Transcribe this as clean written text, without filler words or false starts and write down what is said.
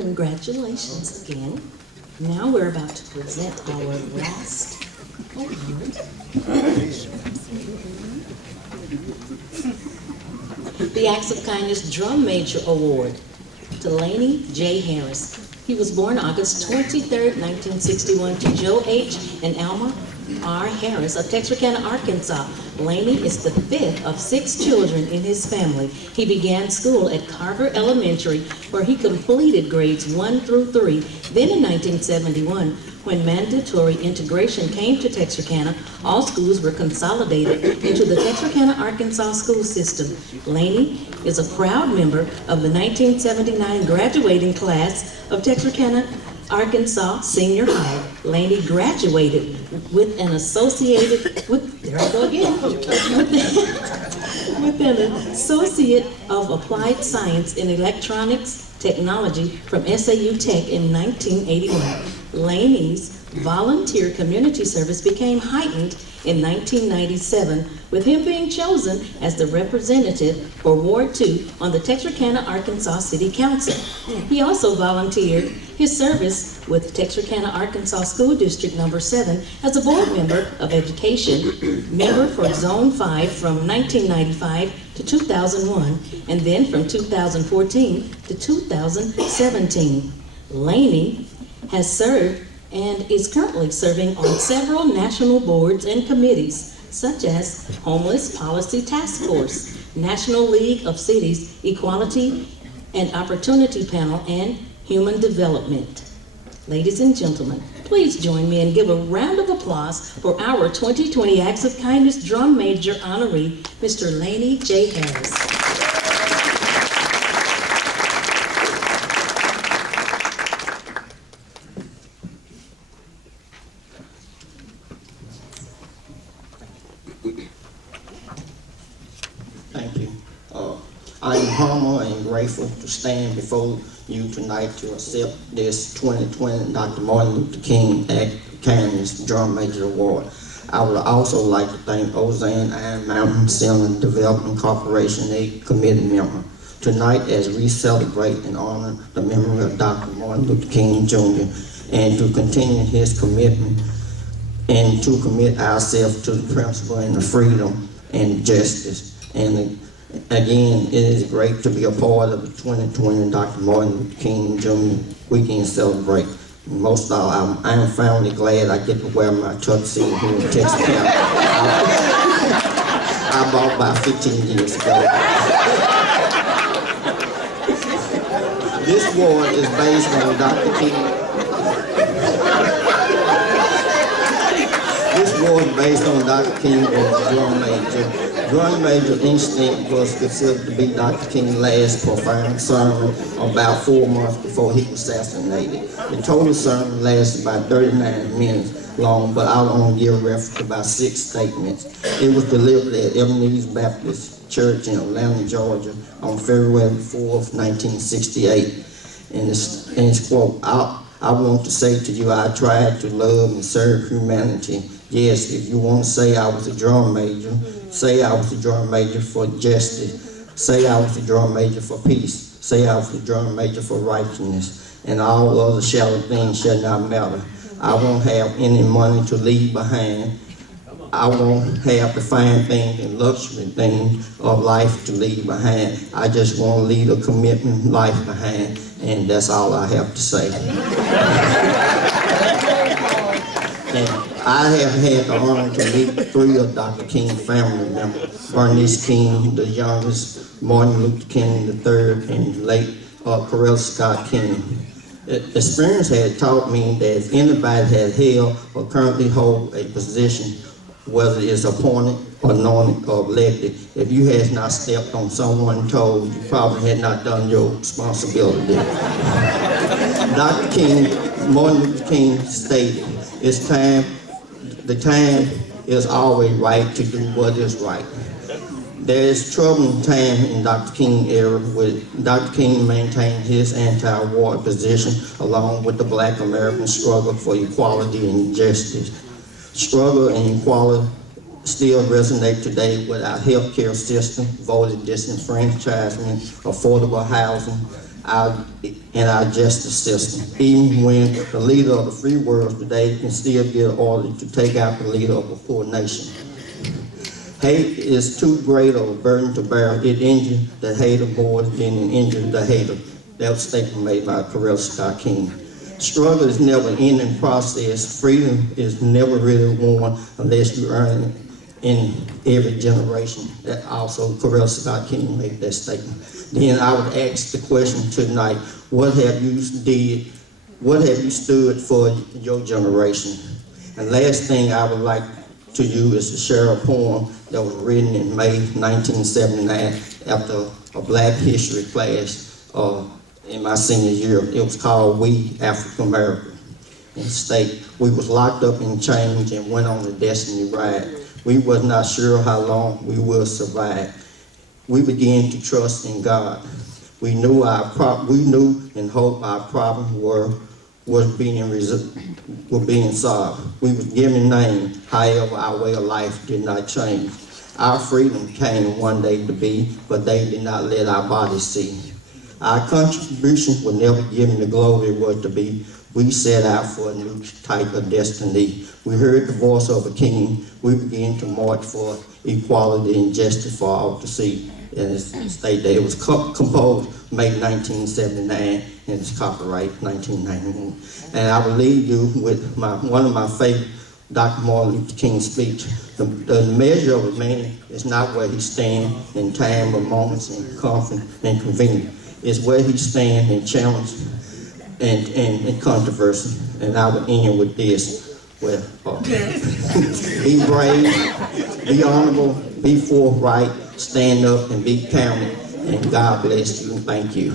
Congratulations again. Now we're about to present our last award. The Acts of Kindness Drum Major Award to Laney J. Harris. He was born August 23rd, 1961 to Joe H. and Alma R. Harris of Texarkana, Arkansas. Laney is the fifth of 6 children in his family. He began school at Carver Elementary, where he completed grades 1 through 3. Then in 1971, when mandatory integration came to Texarkana, all schools were consolidated into the Texarkana, Arkansas school system. Laney is a proud member of the 1979 graduating class of Texarkana, Arkansas Senior High. Laney graduated with an associated, with an Associate of Applied Science in Electronics Technology from SAU Tech in 1981. Laney's volunteer community service became heightened in 1997, with him being chosen as the representative for Ward 2 on the Texarkana, Arkansas City Council. He also volunteered his service with Texarkana, Arkansas School District Number 7 as a board member of education, member for Zone 5 from 1995 to 2001, and then from 2014 to 2017. Laney has served and is currently serving on several national boards and committees, such as Homeless Policy Task Force, National League of Cities Equality and Opportunity Panel, and Human Development. Ladies and gentlemen, please join me and give a round of applause for our 2020 Acts of Kindness Drum Major honoree, Mr. Laney J. Harris. Thank you. I am humbled and grateful to stand before you tonight to accept this 2020 Dr. Martin Luther King Act of Kindness Drum Major Award. I would also like to thank Ozanne Iron Mountain Center Development Corporation, a committee member. Tonight, as we celebrate and honor the memory of Dr. Martin Luther King Jr. and to continue his commitment and to commit ourselves to the principle and the freedom and justice. And again, it is great to be a part of the 2020 Dr. Martin Luther King Jr. weekend celebration. Most of all, I'm finally glad I get to wear my tuxedo here in Texarkana. I bought about 15 years ago. This award is based on Dr. King. This award is based on Dr. King as a drum major. Drum major instinct was considered to be Dr. King's last profound sermon about 4 months before he was assassinated. The total sermon lasted about 39 minutes long, but I'll only give reference to about 6 statements. It was delivered at Ebenezer Baptist Church in Atlanta, Georgia on February 4th, 1968. And it's quote, I want to say to you, I tried to love and serve humanity. Yes, if you want to say I was a drum major, say I was a drum major for justice. Say I was a drum major for peace. Say I was a drum major for righteousness. And all other shallow things shall not matter. I won't have any money to leave behind. I won't have the fine things and luxury things of life to leave behind. I just want to leave a commitment life behind. And that's all I have to say. And I have had the honor to meet 3 of Dr. King's family members. Bernice King, the youngest, Martin Luther King III, and late Coretta Scott King. Experience had taught me that if anybody has held or currently hold a position, whether it's appointed or anointed or elected, if you had not stepped on someone's toes, you probably had not done your responsibility. Dr. King, Martin Luther King stated, the time is always right to do what is right. There is troubling time in Dr. King's era with Dr. King maintained his anti-war position along with the Black American struggle for equality and justice. Struggle and equality still resonate today with our healthcare system, voter disenfranchisement, affordable housing, in our justice system. Even when the leader of the free world today can still get an order to take out the leader of a poor nation. Hate is too great of a burden to bear. It injures the hater more than it injures the hater. That was a statement made by Coretta Scott King. Struggle is never an ending process. Freedom is never really won unless you earn it in every generation. That also, Coretta Scott King made that statement. Then I would ask the question tonight, what have you did, what have you stood for your generation? And last thing I would like to you is to share a poem that was written in May 1979 after a Black History class in my senior year. It was called We African American. And state, we was locked up in chains and went on a destiny ride. We was not sure how long we will survive. We began to trust in God. We knew and hoped our problems were being solved. We were given names, however our way of life did not change. Our freedom came one day to be, but they did not let our bodies see. Our contributions were never given the glory it was to be. We set out for a new type of destiny. We heard the voice of a king. We began to march for equality and justice for all to see. And it's stated that it was composed May 1979 and it's copyright 1991. And I will leave you with one of my favorite Dr. Martin Luther King speech. The measure of a man is not where he stands in time or moments in comfort and convenience. It's where he stands in challenge and controversy. And I will end with this. Well, be brave, be honorable, be forthright, stand up and be counted. And God bless you and thank you.